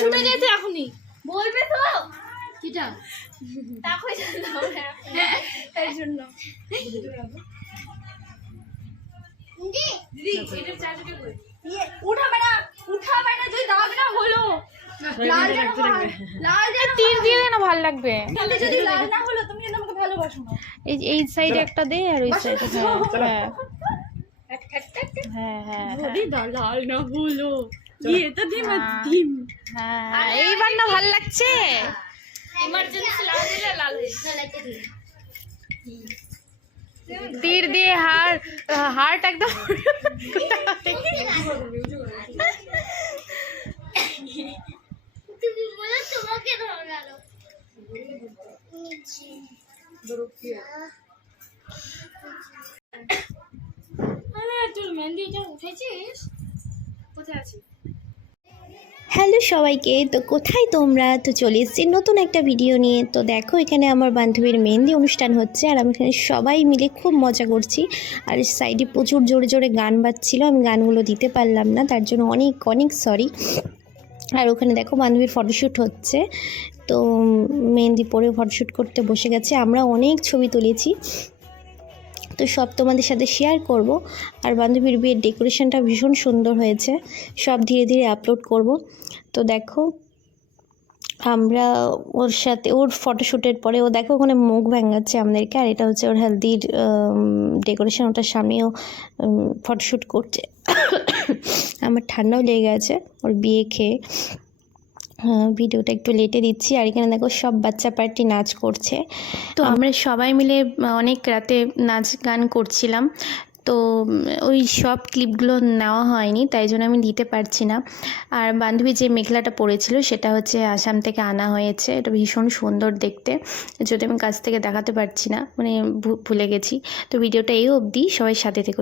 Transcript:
ছুটে যেতে এখনই বলবে তো কিটা তাই জন্য উঠাবে না যদি দাবে না হলো তীর দিয়ে দে না, ভালো লাগবে। যদি লাল না হলো তুমি কিন্তু আমাকে ভালোবাসো না। এই সাইডে একটা দে আর ওই সাইডে। হ্যাঁ হ্যাঁ হ্যাঁ লাল না হলো এটা দিম দিম। হ্যাঁ এইবার না ভালো লাগছে। ইমার্জেন্সি লাল দিলে লাল হয়ে তীর দিয়ে হার্ট একদম তুমি বলো তোমাকে ধরে গেল তোর মেহেন্দিটা উঠেছিস কোথায় আছিস? হ্যালো সবাইকে, তো কোথায় তোমরা? তো চলে এসেছি নতুন একটা ভিডিও নিয়ে। তো দেখো এখানে আমার বান্ধবীর মেহেন্দি অনুষ্ঠান হচ্ছে আর আমি এখানে সবাই মিলে খুব মজা করছি। আর সাইডে প্রচুর জোরে জোরে গান বাজছিল, আমি গানগুলো দিতে পারলাম না, তার জন্য অনেক অনেক সরি। আর ওখানে দেখো বান্ধবীর ফটোশ্যুট হচ্ছে, তো মেহেন্দি পরে ফটোশ্যুট করতে বসে গেছে। আমরা অনেক ছবি তুলেছি, তো সব তোমাদের সাথে শেয়ার করব। আর বান্ধবীর বিয়ের ডেকোরেশনটা ভীষণ সুন্দর হয়েছে, সব ধীরে ধীরে আপলোড করব। তো দেখো আমরা ওর সাথে ওর ফটোশ্যুটের পরে ও দেখো ওখানে মুখ ভেঙাচ্ছে আমাদেরকে, আর এটা হচ্ছে ওর হেলদির ডেকোরেশন, ওটার সামনেও ফটোশ্যুট করছে। আমার ঠান্ডাও লেগে গেছে ওর বিয়ে খেয়ে। ভিডিওটা একটু লেটে দিচ্ছি। আর এখানে দেখো সব বাচ্চা পার্টি নাচ করছে, তো আমরা সবাই মিলে অনেক রাতে নাচ গান করছিলাম। তো ওই সব ক্লিপগুলো নেওয়া হয়নি, তাই জন্য আমি দিতে পারছি না। আর বান্ধবী যে মেখলাটা পরেছিল সেটা হচ্ছে আসাম থেকে আনা হয়েছে, এটা ভীষণ সুন্দর দেখতে, যদি আমি কাছ থেকে দেখাতে পারছি না, মানে ভুলে গেছি। তো ভিডিওটা এই অবধি, সবাই সাথে থেকো।